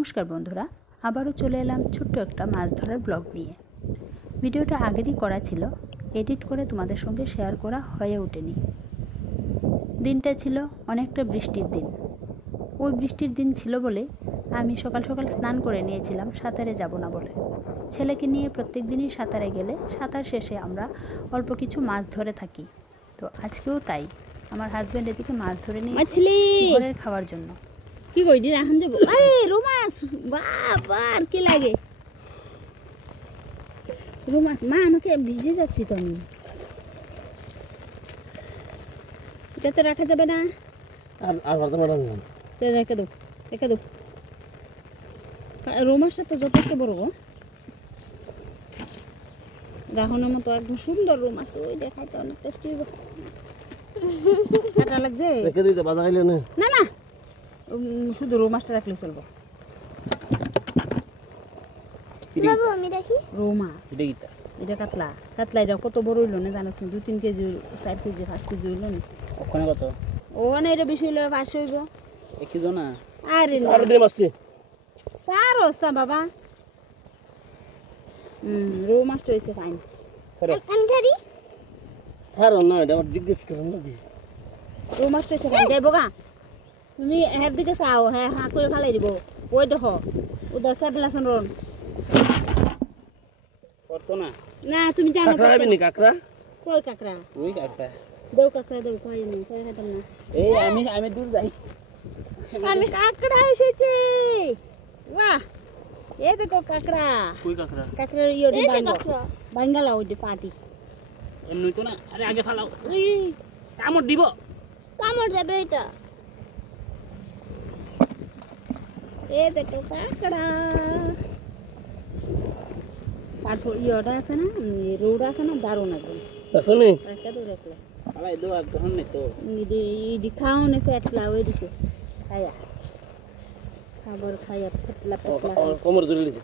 নমস্কার বন্ধুরা, আবারও চলে এলাম ছোট্ট একটা মাছ ধরার ব্লগ নিয়ে। ভিডিওটা আগেরই করা ছিল, এডিট করে তোমাদের সঙ্গে শেয়ার করা হয়ে ওঠেনি। দিনটা ছিল অনেকটা বৃষ্টির দিন। ওই বৃষ্টির দিন ছিল বলে আমি সকাল সকাল স্নান করে নিয়েছিলাম সাঁতারে যাব না বলে। ছেলেকে নিয়ে প্রত্যেক দিনই সাঁতারে গেলে সাঁতার শেষে আমরা অল্প কিছু মাছ ধরে থাকি। তো আজকেও তাই, আমার হাজব্যান্ড এদিকে মাছ ধরে নিয়ে ঘরের খাওয়ার জন্য। কি কই দিন এখন যাব? আরে রোমাস, বাবা আর কি লাগে রোমাস? মা আমাকে ভিজে যাচ্ছি তো আমি। এটাতে রাখা যাবে না। আর ভাত মারা যাবে না। রেখে দাও, রেখে দাও। রোমাসটা তো যথেষ্ট বড় গো, রাখনের মতো একদম সুন্দর রোমাস। ওই দেখাইতে অনেক টেস্টি হবে। কাটা লাগছে? রেখে দিতে বাজা খাইলে না। না না, শুধু রোমাসটা রাখলে চলবে। বাবু আমি দেখি রোমাস এটা কিটা? এটা কাতলা। কাতলা এটা কত বড় হইলো না জানাস না? 2-3 কেজি, 4 কেজি, 5 কেজি হইলো না। ওখানে কত? ওখানে এটা বেশি হইলে 500 হইব। 1 কেজি না? আরে না, আর দিন মাছটি সার হস্তা বাবা। রো মাছটা হইছে ফাইন। আমি ছাড়ি আর না, এটা আবার জিজ্ঞেস করেন না দি। রো মাছটা হইছে ফাইন। যাইবো গা তুমি এর দিকে চাও, হ্যাঁ হ্যাঁ করে ফেলাই দিব। ওই দেখো ও দেখা পেলাছন রন করতো না। না তুমি জানো কাকড়া খাবি নি? কাকড়া? কই কাকড়া? ওই কাকড়া। দেও কাকড়া দেও, কই নি কই খাতাম না। এই আমি দূর যাই। আমি কাকড়া এসেছে। বাহ, এই দেখো কাকড়া। কই কাকড়া? কাকড়ার ইয়ে এই যে বাঙ্গা কাকড়া বাঙ্গালা ওই পার্টি। এমনি তো না। আরে আগে ফালাও। এই কামড় দিব। কামড় যাবে এটা। এই দেখো কাকড়া। তারপর ইয়েটা আছে না, রোড আছে না, দারুণ একদম। দেখো নি? একটা তো দেখলে আলাই দো একদম নে তো। ইডি খাওনে ফেটলা ওই দিছে খায়া, খাবার খায়া ফেটলা ফেটলা। কোমর ধরে লিছি।